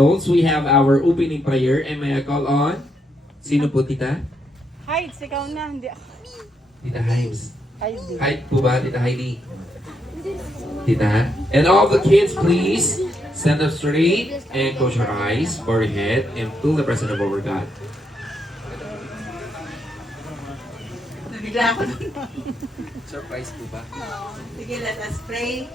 We have our opening prayer and may I call on? Sino po, Tita? Heights, ikaw na. Hindi. Tita Himes. Heidi. Height po ba, Tita Heidi? Tita? And all the kids, please stand up straight and close your eyes, forehead, and feel the presence of our God. Nabigla ako nun. Surprise po ba? Sige, let us pray.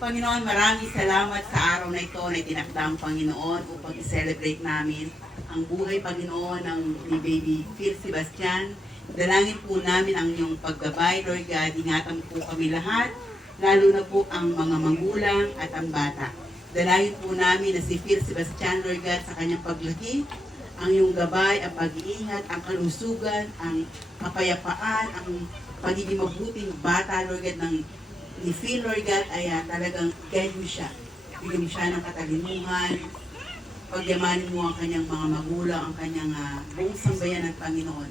Panginoon, maraming salamat sa araw na ito na itinakda ang Panginoon upang i-celebrate namin ang buhay, Panginoon, ng ni Baby Phil Sebastian. Dalangin po namin ang iyong paggabay, Lord God. Ingatan po kami lahat, lalo na po ang mga magulang at ang bata. Dalangin po namin na si Phil Sebastian, Lord God, sa kanyang paglaki, ang iyong gabay, ang pag-iingat, ang kalusugan, ang kapayapaan, ang pagiging mabuting bata, Lord God, ng ni Phil, Lord God, ay talagang guide mo siya. Bigyan mo siya ng katalinuhan. Pagyamanin mo ang kanyang mga magulang, ang kanyang buong sambayan ng Panginoon.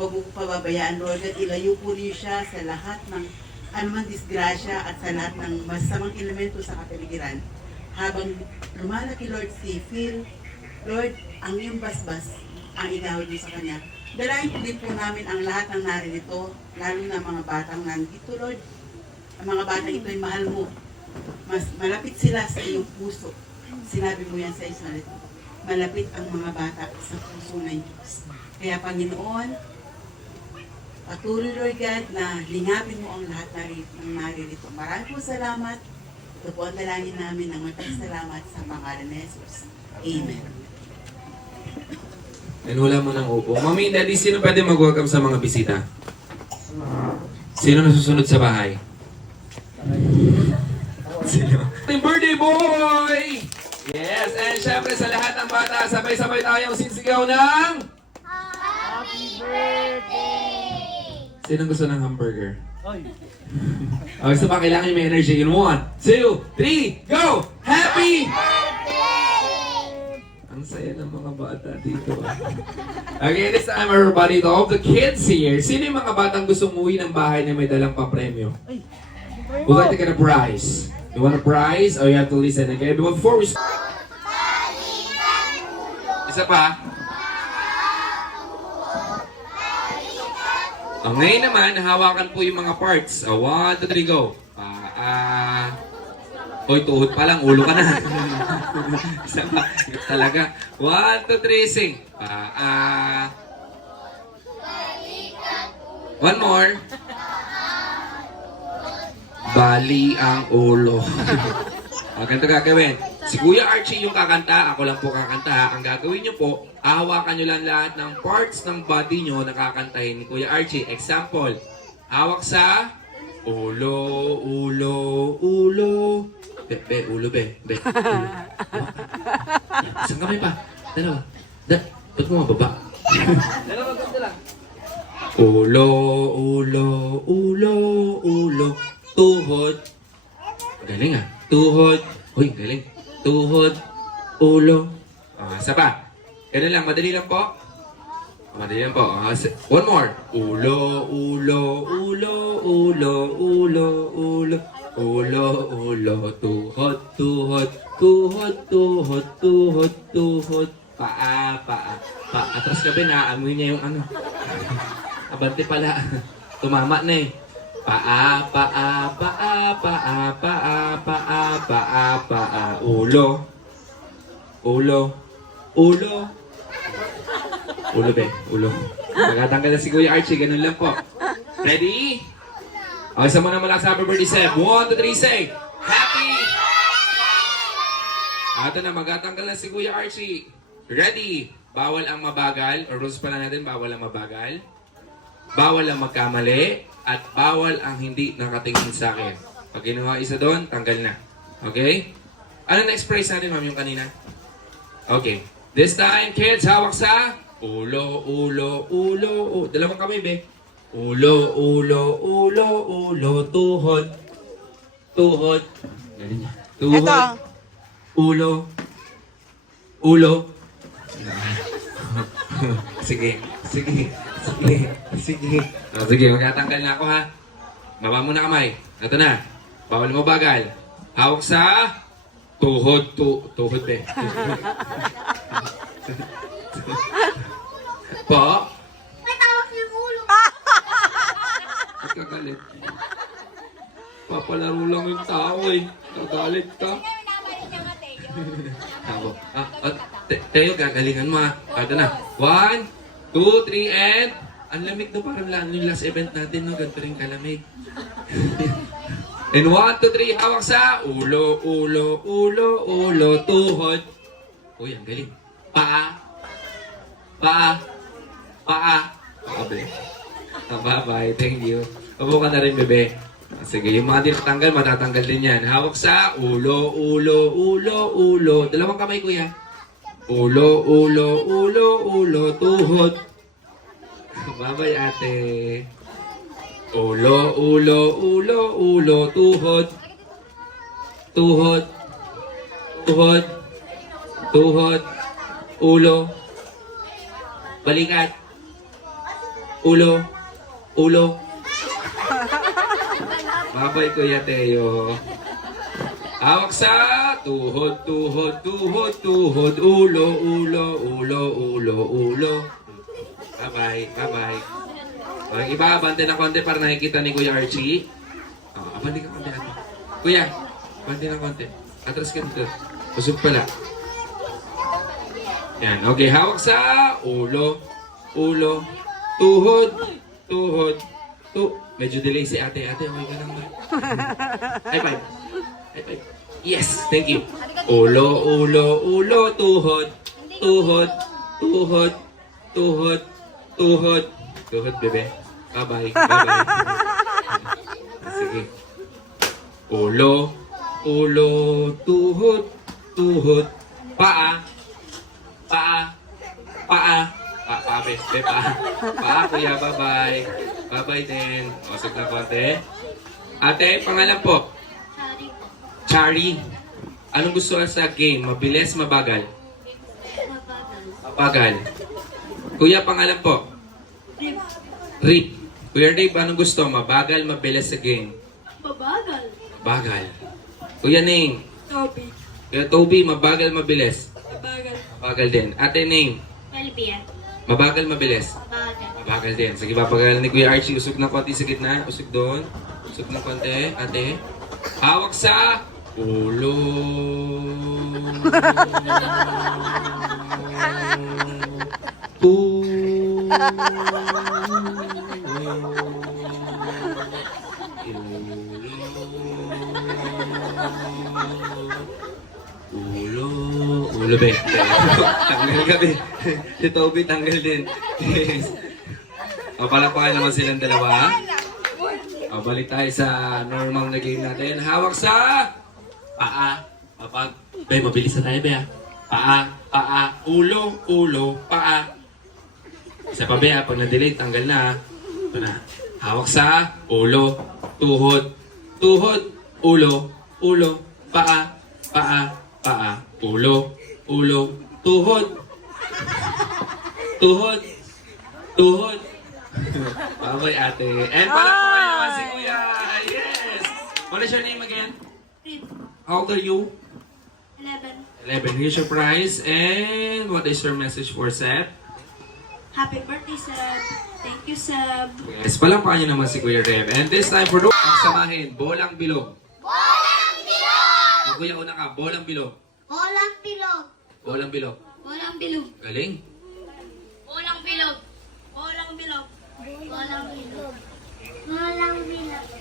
Huwag mo pababayaan, Lord God. Ilayo po niyo siya sa lahat ng anumang disgrasya at sa lahat ng masamang elemento sa kapaligiran. Habang lumalaki, Lord, si Phil, Lord, ang iyong basbas ang igawad niyo sa kanya. Dalangin po din po namin ang lahat ng naririto, lalo na mga batang nandito, Lord. Ang mga bata ito ay mahal mo. Mas malapit sila sa iyong puso. Sinabi mo yan sa Israel. Malapit ang mga bata sa puso ng Diyos. Kaya Panginoon, patuloy, Lord God, na lingapin mo ang lahat ng naririto. Maraming po salamat. Ito po ang dalangin namin ng magpasalamat sa pangalan ni Jesus. Amen. And wala mo ng upo. Mami, Daddy, sino pwede mag-welcome sa mga bisita? Sino nasusunod sa bahay? Sino? Ating birthday boy! Yes, and syempre sa lahat ng bata, sabay-sabay tayong sisigaw ng Happy birthday! Sino gusto ng hamburger? Okay, so ba kailangan yung may energy? In 1, 2, 3, go! Happy! Ang saya ng mga bata dito. Okay, this time everybody, to all the kids here, sino yung mga batang gustong umuwi ng bahay na may dalang papremyo? Would like to get a prize. You want a prize? Or you have to listen again? But before we... Isa pa. Ngayon naman, hawakan po yung mga parts. 1, 2, 3, go. Hoy, tuhod pa lang, ulo ka na. Isa pa, talaga. 1, 2, 3, sing. One more. Bali ang ulo. Ganito gagawin. Si Kuya Archie yung kakanta, ako lang po kakanta ha. Ang gagawin nyo po, hawakan nyo lang lahat ng parts ng body nyo na kakantahin ni Kuya Archie. Example, hawak sa ulo, ulo, ulo. Be, ulo, be. Isang kamay pa. Dalawa. Ba't mo mababa? Dalawa, ganda lang. Ulo, ulo, ulo, ulo. Tuhod. Galing ah. Tuhod. Uy, galing. Tuhod. Ulo. Isa pa. Ganun lang. Madali lang po. Madali lang po. One more. Ulo, ulo, ulo, ulo, ulo, ulo. Ulo, ulo. Tuhod, tuhod. Tuhod, tuhod, tuhod, tuhod. Paa, paa. Atras ka ba na? Amoy niya yung ano. Abante pala. Tumama na eh. Paa, paa, paa, paa, paa, paa, paa, paa, ulo. Ulo. Ulo. Ulo be, ulo. Magatanggal na si Kuya Archie, ganun lang po. Ready? Okay, sa muna malakas happy birthday, Seb. 1, 2, 3, say, happy! Ito na, magatanggal na si Kuya Archie. Ready? Bawal ang mabagal, or rules pala natin, bawal ang mabagal. Bawal ang magkamali. At bawal ang hindi nakatingin sa akin. Pag ginawa isa doon, tanggal na. Okay? Ano next phrase natin, ma'am, yung kanina? Okay. This time, kids, hawak sa ulo, ulo, ulo, ulo. Dalawang kamay, be. Ulo, ulo, ulo, ulo, tuhod. Tuhod. Tuhod. Ito. Ulo. Ulo. Sige. Sige. Sige. Sige. Sige, magtatanggal na ako ha. Baba muna kamay. Ito na. Bawal mo bagal. Hawak sa Tuhod eh. Pa? May tawag yung ulo. Ba't kagalit? Papalaro lang yung tao eh. Kagalit ka. Tabo. Teo, gagalingan mo ah. Ito na. 1, 2, 3, and... Ang lamig no, parang yung last event natin, no? Ganito rin kalamig. And 1, 2, 3, hawak sa ulo, tuhod. Uy, ang galing. Paa. Be. Bye-bye, thank you. Upo ka na rin, bebe. Sige, yung mga tinatanggal, matatanggal din yan. Hawak sa ulo. Dalawang kamay, kuya. Ulo, tuhod. Bye-bye, ate. Ulo, tuhod. Ulo. Balikat. Ulo. Bye-bye, Kuya Teo. Hawak sa tuhod. Ulo. Bye-bye. Ang iba, abante na konti para nakikita ni Kuya Archie. Abante ka konti natin. Kuya, abante na konti. Atras ka dito. Usog pala. Yan. Okay, hawak sa ulo. Tuhod. Medyo delay si ate. Ate, okay ka lang ba? High five. Yes, thank you. Ulo, tuhod. Tuhod, bebe. Bye-bye. Sige. Ulo, tuhod. Paa, be, paa, kuya, bye-bye. Bye-bye din. Osog na konti. Ate, pangalan po? Chari. Anong gusto ka sa game? Mabilis, mabagal? Mabagal. Kuya, pangalan po? Rip. Kuya Rip, anong gusto? Mabagal, mabilis sa game? Mabagal. Kuya Ning? Toby. Kuya Toby, mabagal, mabilis? Mabagal din. Ate Ning? Olivia. Mabagal, mabilis? Mabagal din. Sige, papagalan ni Kuya Archie. Usog na konti sa gitna. Usog doon. Usog na konti. Ate. Hawak sa ulo. Ulo, be. Tanggal ka, be. Si Toby, tanggal din. Yes. O, palakpakan naman silang dalawa. O, balik tayo sa normal na game natin. Hawak sa paa. Be, mabilis na tayo, be, ha? Paa. Ulo, paa. Isa pa, be, ha? Pag na-delay, tanggal na, ha? Ito na. Hawak sa ulo, tuhod, ulo, paa, ulo, tuhod. Bye-bye, ate. And pala po kayo naman si Kuya. Yes! What is your name again? How old are you? 11. Here's your prize. And what is your message for Seb? Happy birthday, Seb. Thank you, Seb. Yes, palampakan niyo naman si Kuya Rev. And this time for the samahin, bolang bilog. Kuya, una ka, bolang bilog. Galing.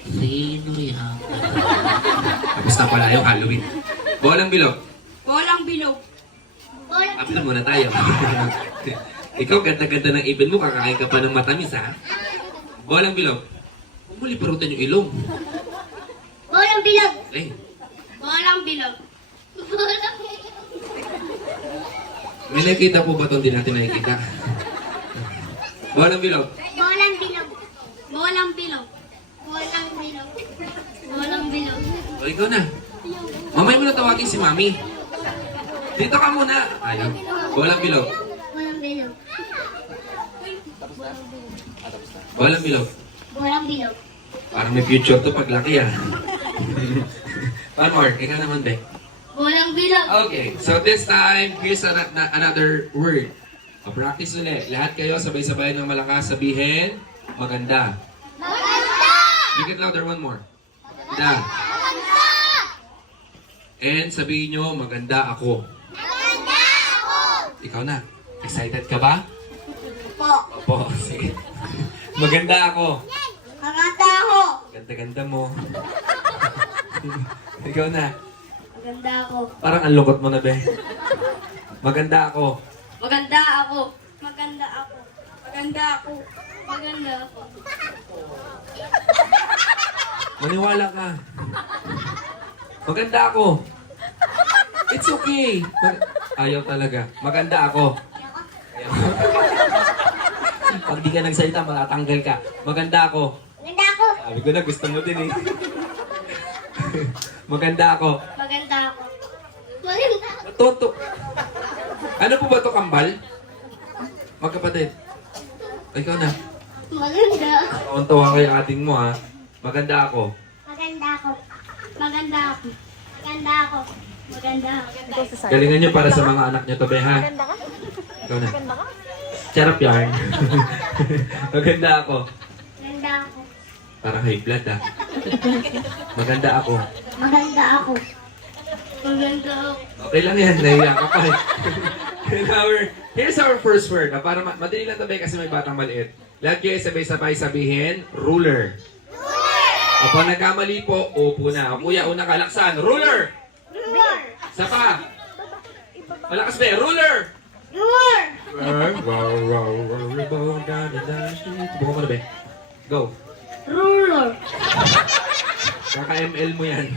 Sino yan? Tapos na pala yung Halloween. Bolang bilog. Apil muna tayo. Ikaw, ganda-ganda ng ibon mo, kakakain ka pa ng matamis, ha? Bolang bilog. Huwag mo liparutan yung ilong. Eh, may nakikita po ba ito? Hindi natin nakikita. Bolang bilog. O, ikaw na. Mamay mo na tawagin si Mami. Dito ka muna. Ayaw. Bolang bilog. Bolang bilog. Parang may future to paglaki, ah. One more. Ikaw naman, be. Walang bilang. Okay, so this time, here's another word. Practice ulit. Lahat kayo sabay-sabay ng malakas sabihin, maganda. Maganda! Make it louder, one more. Maganda. Maganda! And sabihin nyo, maganda ako. Maganda ako! Ikaw na. Excited ka ba? Po. Opo, sige. Maganda ako. Maganda ako! Ganda-ganda mo. Ikaw na. Maganda ako. Parang ang lungkot mo na, be. Maganda ako. Maganda ako. Maganda ako. Maganda ako. Maganda ako. Maniwala ka. Maganda ako. It's okay. Ayaw talaga. Maganda ako. Ayaw. Pag di ka nagsalita, matatanggal ka. Maganda ako. Maganda ako. Sabi ko na, gusto mo din eh. Maganda ako. Maganda ako. Maganda ako. Tonto. Ano po ba to, kambal? Magkapatid. Ikaw na. Maganda ako. Tawa kayo ating mo ha. Maganda ako. Maganda ako. Maganda ako. Maganda ako. Maganda ako. Ikaw sa side. Galingan nyo para sa mga anak nyo to, be ha. Maganda ka? Ikaw na. Maganda ka? Charap yarn. Maganda ako. Maganda ako. Parang high blood ah. Maganda ako. Maganda ako. Maganda ako. Okay lang yan, nahiya ka pa eh. And here's our first word. Para madali lang to, be, kasi may batang maliit. Lahat kayo sabay-sabay sabihin, ruler. Kapag nagkamali po, upo na. O kuya, unang kalaksan. Ruler! Ruler. Isa pa. Malakas be, ruler! Ruler. Buka mo na be. Go. Ruler. Kaka-ML mo yan.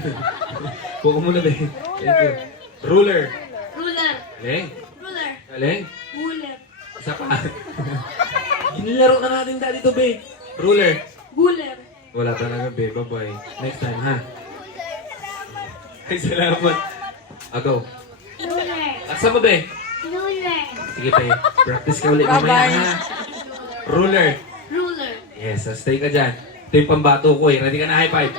Buka mo na be. Thank you. Ruler. Ruler. Galing. Ruler. Galing. Ruler. Isa pa. Ginilaro na natin dati to be. Ruler. Ruler. Wala talaga be. Bye-bye. Next time ha. Ay, salamat. Go. Ruler. Aksa mo be. Ruler. Sige be. Practice ka ulit mamaya ha. Ruler. Ruler. Yes, so stay ka dyan. Ito yung pambato ko eh. Ready ka na, high five?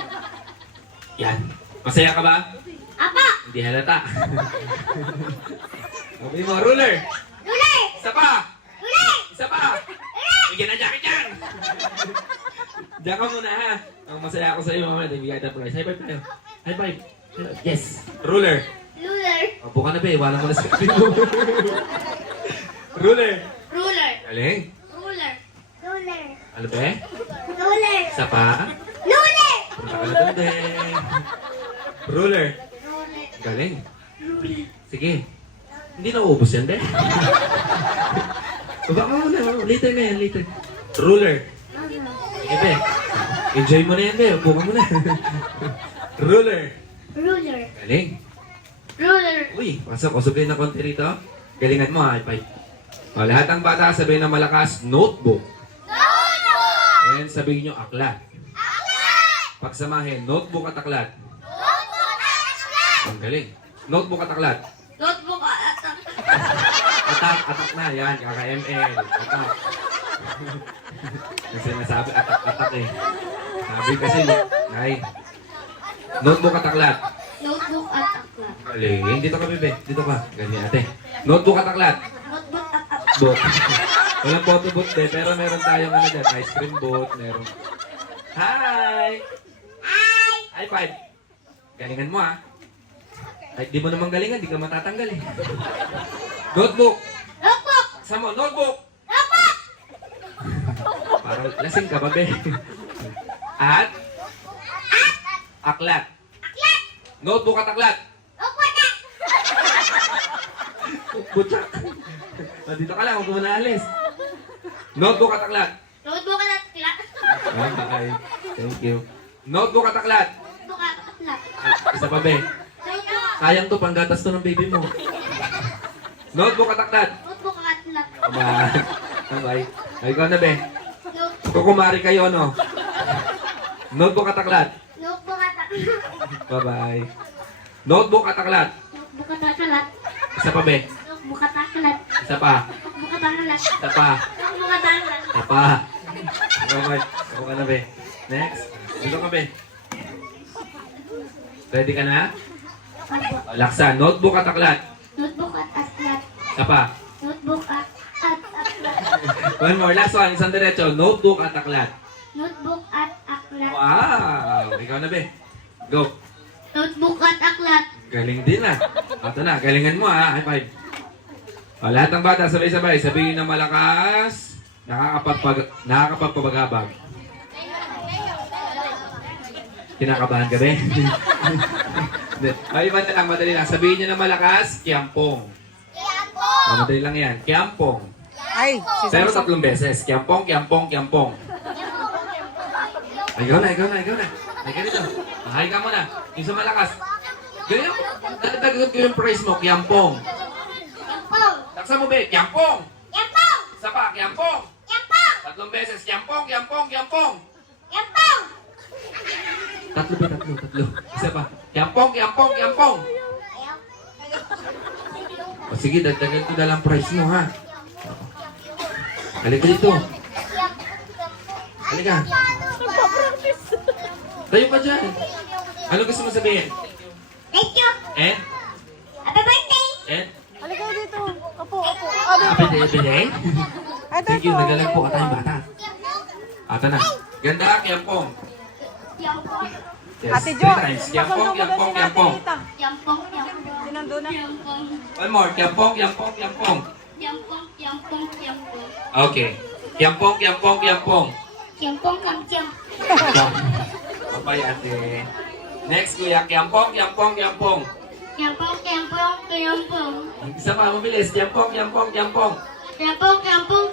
Yan. Masaya ka ba? Apa. Hindi halata. Okay mo, ruler. Ruler. Isa pa. Ruler. Isa pa. Bigyan na jacket dyan. Diyan ka muna ha. Ang masaya ako sa iyo mamaya. Bigyan kita prize. High five tayo. High five. Yes. Ruler. Ruler. Opo ka na be. Wala mo na sa kapit mo. Ruler. Ruler. Galing. Ruler. Ruler. Ano be? Ruler. Isa pa. Ruler. Punta ka na dun be. Ruler. Ruler. Galing. Sige. Hindi na uubos yan, be. Baba ka muna. Later na yan, later. Ruler. Sige, be. Enjoy mo na yan, be. Upo ka muna. Ruler. Ruler. Galing. Ruler. Uy, pasok. Usugay na konti rito. Galingan mo, ha. High-five. O, lahat ng bata sabihin na malakas, notebook. Notebook. And sabihin nyo, aklat. Aklat. Pagsamahin, notebook at aklat. Notebook at aklat. Ang galing. Notebook at aklat. Notebook at Atak na. Yan, kaka-ML. Atak. Kasi nasabi, atak eh. Sabi kasi, ay. Notebook at aklat. Notebook at aklat. Galing. Dito ka, bebe. Dito ka. Ganyan, ate. Notebook at aklat. Notebook at aklat. Book. Walang photo booth din, pero meron tayong ano dyan, ice cream booth, meron. Hi! Hi. High five! Galingan mo ah. Kahit di mo naman galingan, di ka matatanggal eh. Notebook! Notebook. Sa mo, notebook! Notebook. Parang lasing ka ba, be? At? Aklat. Aklat. Notebook at aklat. Notebook at Butsak. Dito ka lang, huwag mo na alis. Notebook at aklat. Notebook at aklat. Okay. Thank you. Notebook at aklat. Notebook at aklat. Isa pa, be. Sayang to, panggatas to ng baby mo. Notebook at aklat. Notebook at aklat. Bye. Ikaw na, be. Notebook. Kukumari kayo, no? Notebook at aklat. Notebook at aklat. Bye-bye. Notebook at aklat. Notebook at aklat. Isa pa, be. Notebook at aklat. Isa pa. Notebook at aklat. Isa pa. Notebook at aklat. Isa pa. Bye-bye. Ako ka na, be. Next. Dito ka, be. Ready ka na? Notebook. Laksan. Notebook at aklat. Notebook at aklat. Isa pa. Notebook at aklat. One more. Last one. Isang diretso. Notebook at aklat. Notebook at aklat. Wow! Ikaw na, be. Go. Notebook at aklat. Galing din ah. Ito na. Galingan mo ah. High five. O, lahat ng bata, sabay-sabay. Sabihin na malakas. Nakakapagpabagabag. Kinakabahan ka, be? Ay, iba na lang. Madali lang. Sabihin niyo na malakas. Kiampong. O, madali lang yan. Kiampong. Ay, si Pero Samson. 3 beses. Kiampong, kiampong, kiampong. Ay, ikaw na, ikaw na, ikaw na. Ay, ganito. Mahay ka muna. Yung sa malakas. Ganyan. Natatagot ko yung price mo. Kiampong. Yampong. Taksa mo, be. Kiampong. Yampong. Isa pa. Kiampong. Yampong. 3 beses. Kiampong, kiampong, kiampong. Yampong. Tatlo ba? Tatlo. Isa pa. Kiampong, kiampong, kiampong. O sige, dagdagan ko na lang price mo, ha? Halika dito. Halika. Tayo ka dyan. Ano gusto mo sabihin? Thank you. Eh? Happy birthday. Eh? Halika dito. Opo. Happy birthday? Ito, Thank you, ito. nagalang po ka tayong bata. Ata na. Ganda, kiampong. Yampong. Yes, Ate 3 Jo, times. Kiampong, kiampong, kiampong. Yampong. Yampong. Sinando na. Yampong. One more. Kiampong, kiampong, kiampong. Yampong. Yampong. Yampong. Okay. Kiampong, kiampong, kiampong. Yampong. Yampong. Babay, ate. Next, kuya. Kiampong, kiampong, kiampong. Yampong. Yampong. Yampong. Isa pa, mabilis. Kiampong, kiampong, kiampong. Yampong. Yampong.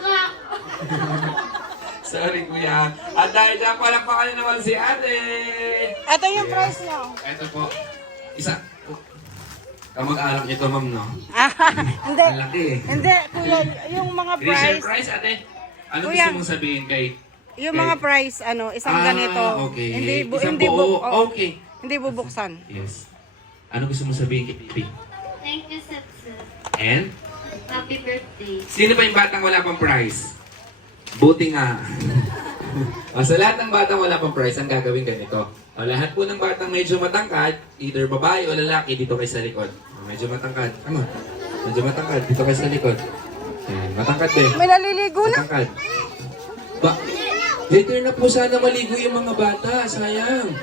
Sorry, kuya. At dahil dyan, palakpakan naman si ate. Ito yung price niyo. Ito po. Isa. Kamag-anak ito, ma'am, no? Hindi. Ang laki eh. Hindi, kuya, yung mga Resale price, price, ate. Ano Kuya. gusto mong sabihin kay... yung mga price, isang ganito. Okay. Hindi, Isang hindi buo. oo. Okay. Hindi bubuksan. Yes. Ano gusto mong sabihin kay Pipi? Thank you, Sepsa. And? Happy birthday. Sino ba yung batang wala pang prize? Buti nga. O, sa lahat ng batang wala pang prize, ang gagawin ganito. O, lahat po ng batang medyo matangkad, either babae o lalaki, dito kayo sa likod. O, medyo matangkad. Come on. Medyo matangkad, dito kayo sa likod. Ayan, matangkad din. May naliligo na. Matangkad. Ba, later na po sana maligo yung mga bata. Sayang.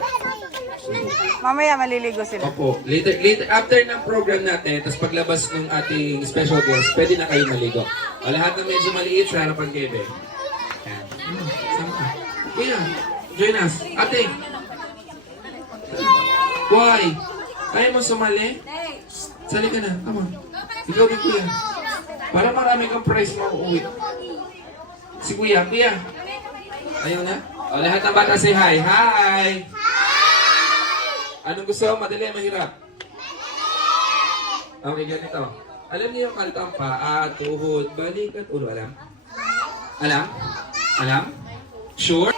Mamaya maliligo sila. Opo. Later, after ng program natin, tapos paglabas ng ating special guest, pwede na kayo maligo. O, lahat na medyo maliit sa harapan kayo, be. Ayan. Sama ka. Kuya, join us. Ate. Why? Kaya mo sumali? Sali ka na. Come on. Ikaw din, kuya. Para marami kang prize mo uuwi. Si kuya. Kuya. Ayaw na? O, lahat ng bata say hi. Hi! Anong gusto? Madali, mahirap? Okay, ganito. Alam niyo yung kantang paa, tuhod, balikat, ulo. Alam? Alam? Alam? Sure?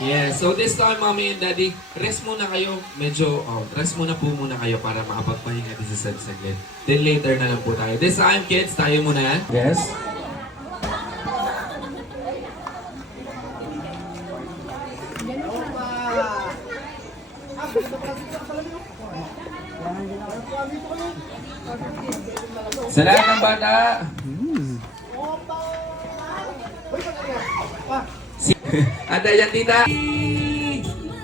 Yes. So this time, mommy and daddy, rest muna kayo. Medyo, rest muna po muna kayo para makapagpahinga din sa saglit. Then later na lang po tayo. This time, kids, tayo muna yan. Yes? Sa lahat ng bata. At ayan, tita.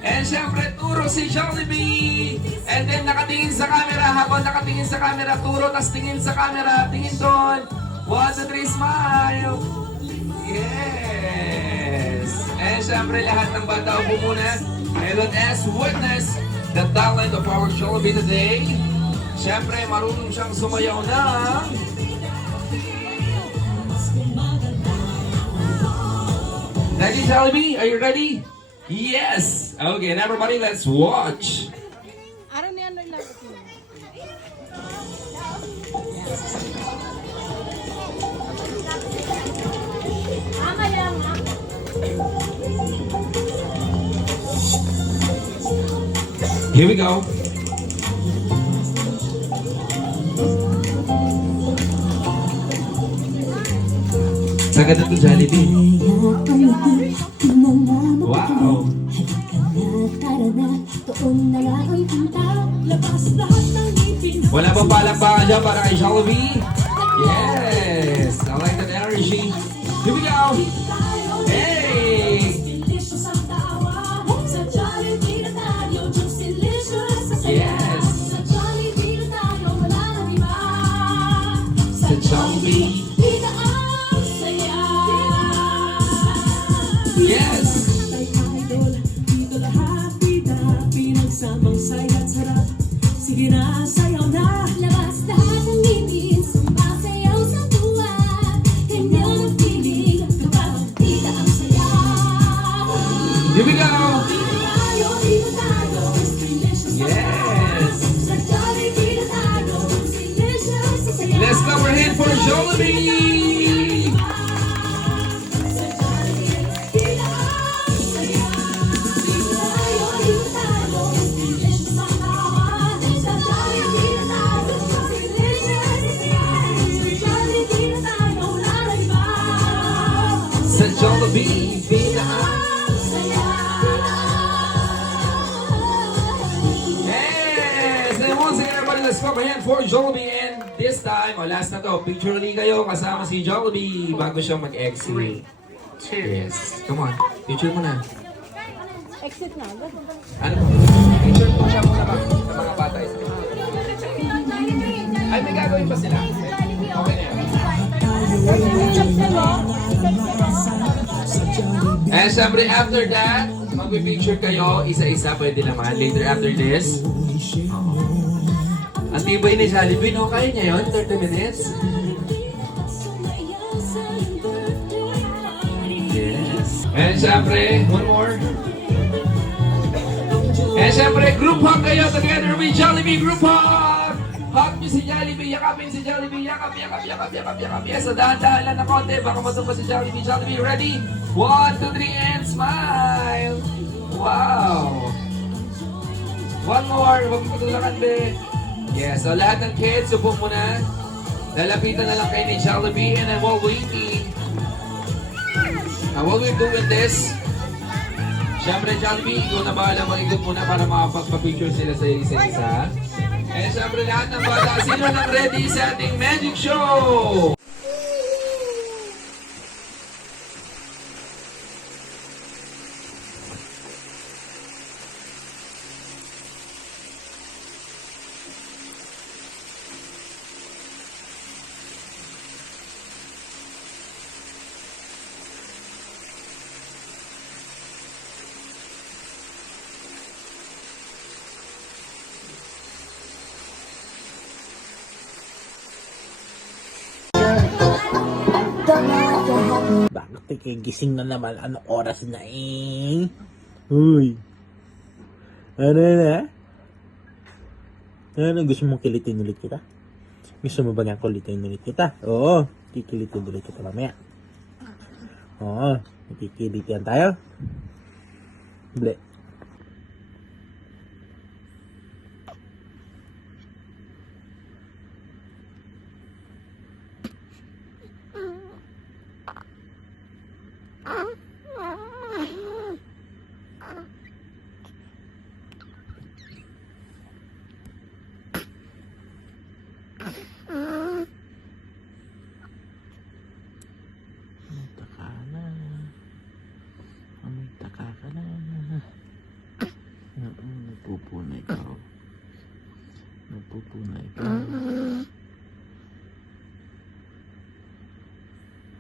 And syempre, turo si Jollibee. And then nakatingin sa camera. Habang nakatingin sa camera, turo, tas tingin sa camera. Tingin doon. 1, 2, 3, smile. Yes. And syempre, lahat ng bata upo muna. And let us witness the talent of our Jollibee today. Syempre, marunong siyang sumayaw na. Ready, Jollibee? Are you ready? Yes! Okay, and everybody, let's watch. Ano na yan? Here we go. Sa ganda to Jollibee. Wow! Tara na, doon na lang ang punta. Labas lahat ng Wala bang palakpakan dyan para kay Jollibee? Yes! I like that energy. Here we go! Hey! Yes! Sa Jollibee. Yes! Sige na, sayaw na. Labas lahat ng limit, sumasayaw sa tuwa. Ganyan ang feeling kapag tita ang saya. Here we go! Tayo, dito tayo, delicious ang Yes! sa Jollibee na tayo, delicious sa saya. Let's clap our hand for Jollibee! Sa Jollibee, tita ang saya. Tayo, dito tayo, delicious ang tawa. Sa Jollibee na tayo, delicious sa saya. Sa Jollibee na tayo, wala na iba. Sa Jollibee, pinaka. Yes! And once again, everybody, let's clap our hand for Jollibee. And this time, last na to, picture ulit kayo kasama si Jollibee bago siya mag-exit. Yes. Come on, picture mo na. Exit na. Ano? Picture mo siya muna ba sa mga bata? Ay, may gagawin pa sila. Okay na yan. And syempre, after that, magpipicture kayo, isa-isa, pwede naman. Later after this. Ang tibay ni Jollibee, no? Kaya niya yun? 30 minutes? Yes. And syempre, one more. And syempre, group hug kayo together with Jollibee Group Hug! Hug niyo si Jollibee, yakapin si Jollibee, yakap. Yes, so dahan-dahan lang na konti, baka matumpa si Jollibee. Jollibee, ready? 1, 2, 3, and smile! Wow! One more, huwag mo patulakan, be. Yes, so lahat ng kids, upo muna. Lalapitan na lang kayo ni Jollibee, and then while waiting, while we're doing this, syempre, Jollibee, ikaw na bahala mag-ikot muna para makapagpa-picture sila sa isa-isa. And syempre, lahat ng bata, sino nang ready sa ating magic show? Bakit gising na naman? Anong oras na eh? Uy. Ano na? Ano, gusto mong kilitin ulit kita? Gusto mo ba nga kulitin ulit kita? Oo, kikilitin ulit kita mamaya. Oo, kikilitin tayo. Ble. Taka ka na. Nagpupunay ka. Nagpupunay ka.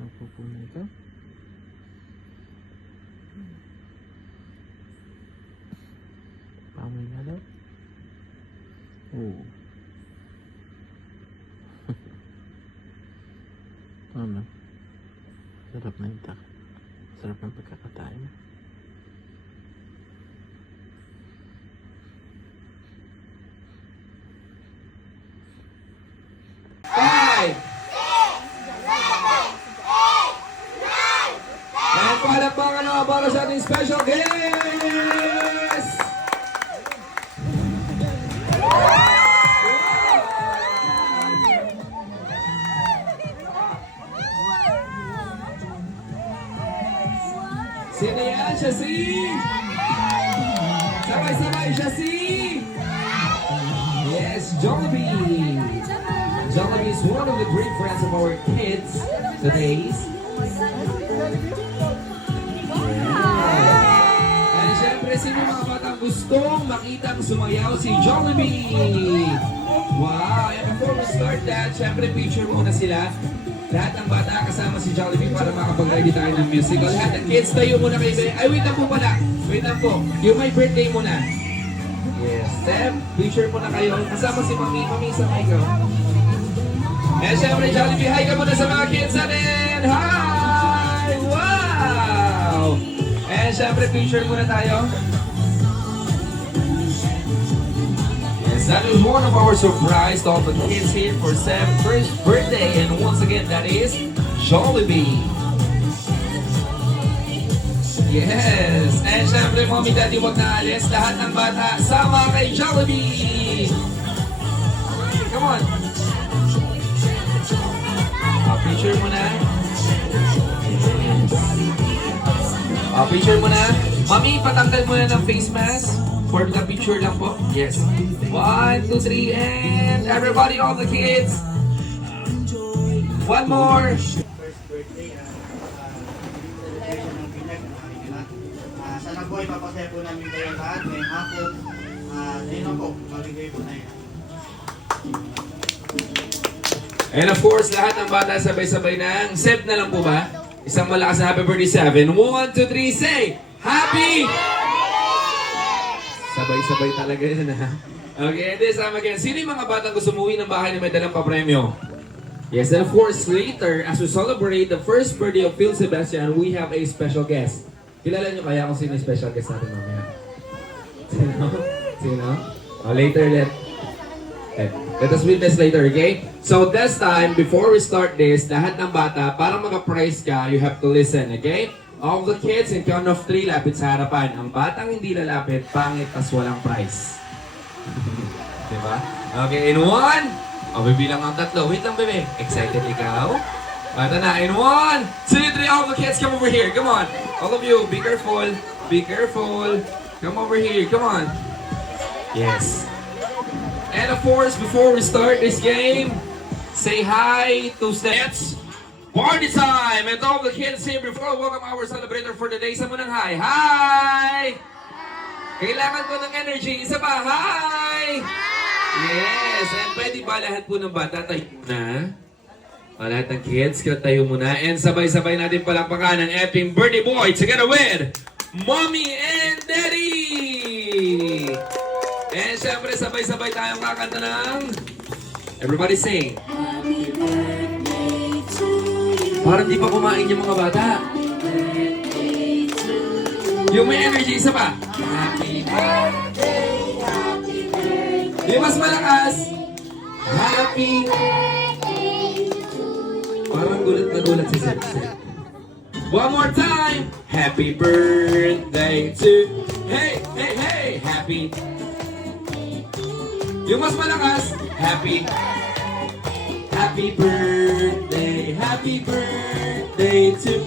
Nagpupunay ka? Pamoy na daw? Oo. Ano? Sarap na yung taka. Sarap ng pagkakatayo mo. Five! And palakpakan na para sa ating special guest! Sino yan? Siya si... Sabay-sabay siya si... Yes, Jollibee. Jollibee is one of the great friends of our kids today. And syempre, sino mga batang gustong makitang sumayaw si Jollibee? Wow! And before we start that, syempre picture muna sila. Lahat ng bata kasama si Jollibee para makapag-ready tayo ng musical. Lahat ng kids, tayo muna kayo. Ay, wait lang po pala. Wait lang po. Yung my birthday muna. Yes. Step, picture muna kayo. Kasama si Mami. Mami, sa mic. And syempre, Jollibee, hi ka muna sa mga kids natin. Hi! Wow! And syempre, picture muna tayo. Yes, that is one of our surprise to all the kids here for Sam's first birthday. And once again, that is Jollibee. Yes! And syempre, Mommy, Daddy, wag na alis. Lahat ng bata, sama kay Jollibee! Come on! Picture mo na. Picture mo na. Mami, patanggal mo na ng face mask. For the picture lang po. Yes. 1, 2, 3, and everybody, all the kids. One more. First birthday, celebration ng Binag. Sa nagbuhay, papasaya po namin kayo lahat ngayong hapon. Ayun na po, maligay po na yun. And of course, lahat ng bata sabay-sabay ng Seb na lang po ba? Isang malakas na happy birthday 7. 1, 2, 3, say! Happy! Sabay-sabay talaga yun, ha? Okay, this time again. Sino yung mga batang gusto umuwi ng bahay na may dalang papremyo? Yes, and of course, later, as we celebrate the first birthday of Phil Sebastian, we have a special guest. Kilala niyo kaya kung sino yung special guest natin mamaya? Sino? Sino? Later, let us witness later, okay? So this time, before we start this, lahat ng bata, para maka-prize ka, you have to listen, okay? All the kids, in count of 3, lapit sa harapan. Ang batang hindi lalapit, pangit, tas walang prize. Diba? Okay, in 1. Bibilang ang 3. Wait lang, bebe. Excited ikaw? Ito na, in 1, 2, 3, all the kids, come over here. Come on. All of you, be careful. Be careful. Come over here. Come on. Yes. And of course, before we start this game, say hi to Steps. Party time! And all the kids here before we welcome our celebrator for the day. Sa munang hi. Hi! Kailangan ko ng energy. Isa pa, hi! Yes! And pwede ba lahat po ng bata tayo muna? Lahat ng kids, tayo muna. And sabay-sabay natin palakpakan ang ating birthday boy together with Mommy and Daddy! And syempre, sabay-sabay tayong kakanta ng everybody sing. Happy birthday to you. Parang di pa kumain yung mga bata. Birthday to you. Yung may energy, isa pa. Happy birthday, happy birthday. Yung mas malakas. Happy. Birthday to you. Parang gulat na gulat si Seb. One more time. Happy birthday to. Hey, hey, hey. Happy. Yung mas malakas. Happy. Happy birthday to.